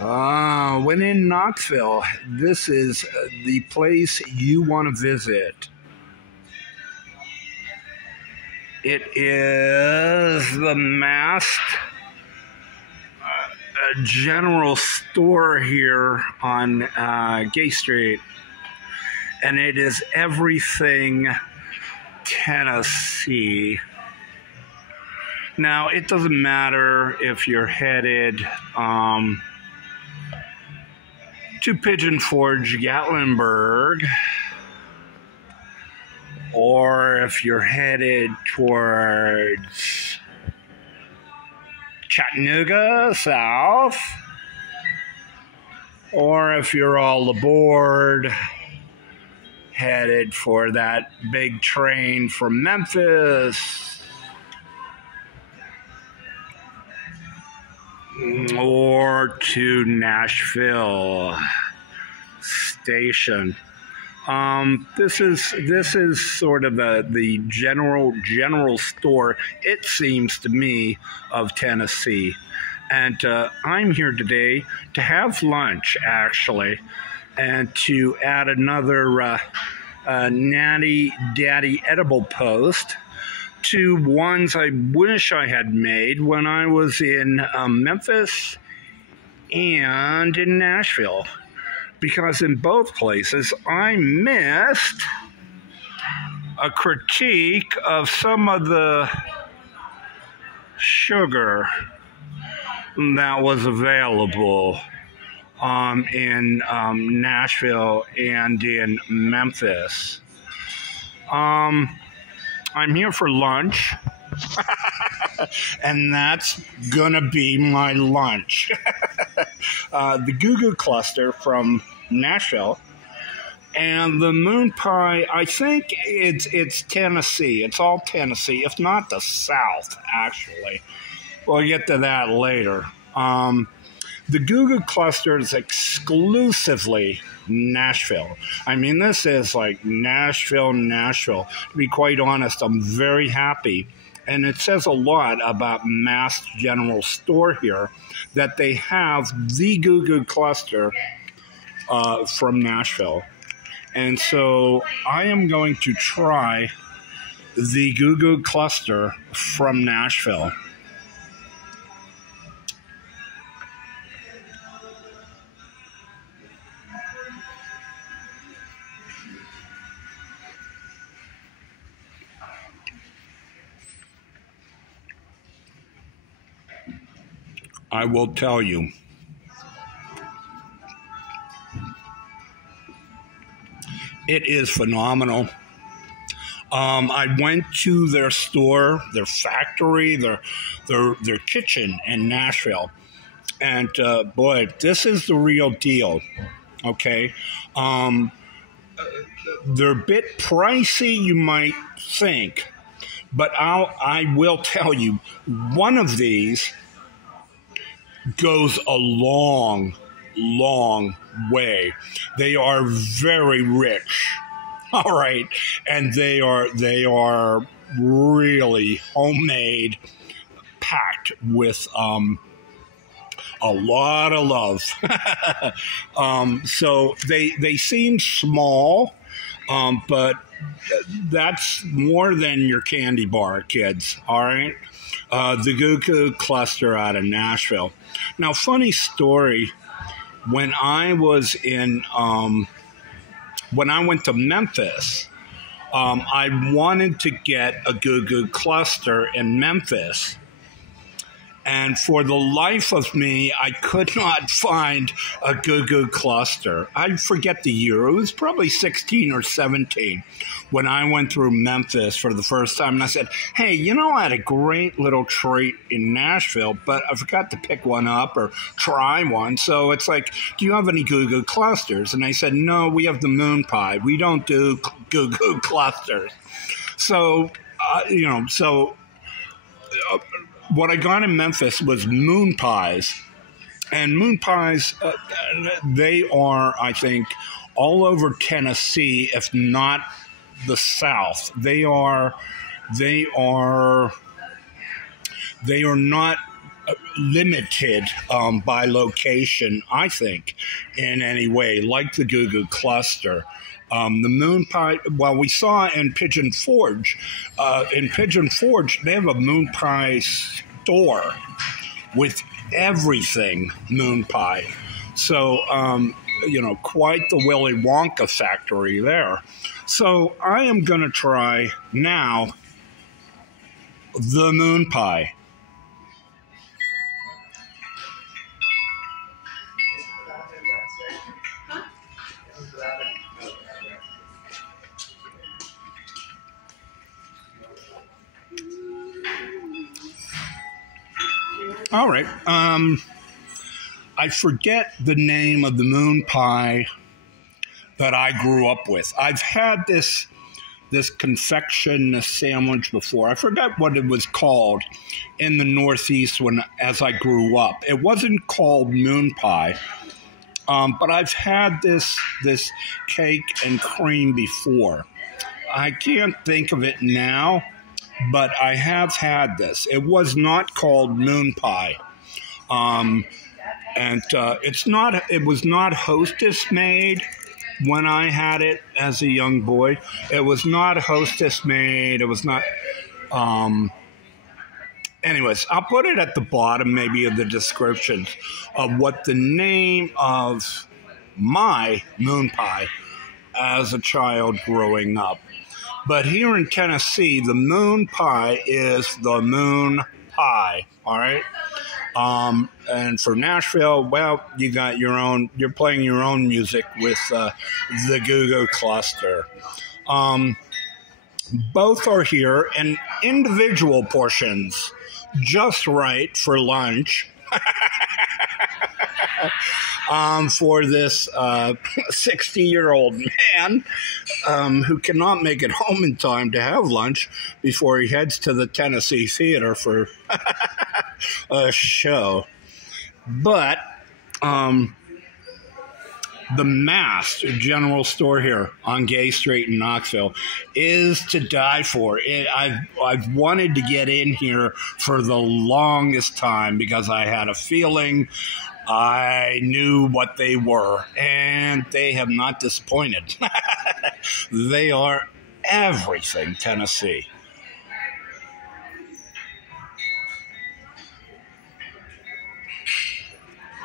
When in Knoxville, this is the place you want to visit. It is the Mast General Store here on Gay Street. And it is everything Tennessee. Now, it doesn't matter if you're headed to Pigeon Forge, Gatlinburg, or if you're headed towards Chattanooga South, or if you're all aboard headed for that big train from Memphis, or to Nashville Station. This is sort of the general store, it seems to me, of Tennessee. And I'm here today to have lunch, actually, and to add another Natty Daddy edible post to ones I wish I had made when I was in Memphis and in Nashville. Because in both places, I missed a critique of some of the sugar that was available in Nashville and in Memphis. I'm here for lunch, and that's gonna be my lunch. The Goo Goo Cluster from Nashville, and the Moon Pie, I think it's Tennessee. It's all Tennessee, if not the South, actually. We'll get to that later. The Goo Goo Cluster is exclusively Nashville. I mean, this is like Nashville. To be quite honest, I'm very happy. And it says a lot about Mast General Store here that they have the Goo Goo Cluster from Nashville. And so I am going to try the Goo Goo Cluster from Nashville. I will tell you, it is phenomenal. I went to their store, their factory, their kitchen in Nashville, and boy, this is the real deal. Okay, they're a bit pricey, you might think, but I will tell you, one of these goes a long way. They are very rich, all right, and they are really homemade, packed with a lot of love. So they seem small, but that's more than your candy bar, kids, all right? The Goo Goo Cluster out of Nashville. Now, funny story, when I was when I went to Memphis, I wanted to get a Goo Goo Cluster in Memphis. And for the life of me, I could not find a Goo Goo Cluster. I forget the year. It was probably 16 or 17 when I went through Memphis for the first time. And I said, hey, you know, I had a great little treat in Nashville, but I forgot to pick one up or try one. So it's like, do you have any Goo Goo Clusters? And they said, no, we have the Moon Pie. We don't do Goo Goo Clusters. So, what I got in Memphis was Moon Pies. And Moon Pies, they are, I think, all over Tennessee, if not the South. They are not limited by location, I think, in any way, like the Goo Goo Cluster. The Moon Pie, well, we saw in Pigeon Forge. In Pigeon Forge, they have a Moon Pie store with everything Moon Pie. So, quite the Willy Wonka factory there. So I am going to try now the Moon Pie. All right. I forget the name of the Moon Pie that I grew up with. I've had this confection sandwich before. I forgot what it was called in the Northeast as I grew up. It wasn't called Moon Pie, but I've had this cake and cream before. I can't think of it now, but I have had this. It was not called Moon Pie. It was not Hostess made when I had it as a young boy. It was not Hostess made. It was not, anyways, I'll put it at the bottom maybe of the description of what the name of my Moon Pie as a child growing up. But here in Tennessee, the Moon Pie is the Moon Pie, all right? And for Nashville, well, you're playing your own music with the Goo Goo Cluster. Both are here in individual portions, just right for lunch. For this 60-year-old man who cannot make it home in time to have lunch before he heads to the Tennessee Theater for a show. But the Mast General Store here on Gay Street in Knoxville is to die for. I've wanted to get in here for the longest time because I had a feeling I knew what they were, and they have not disappointed. They are everything Tennessee.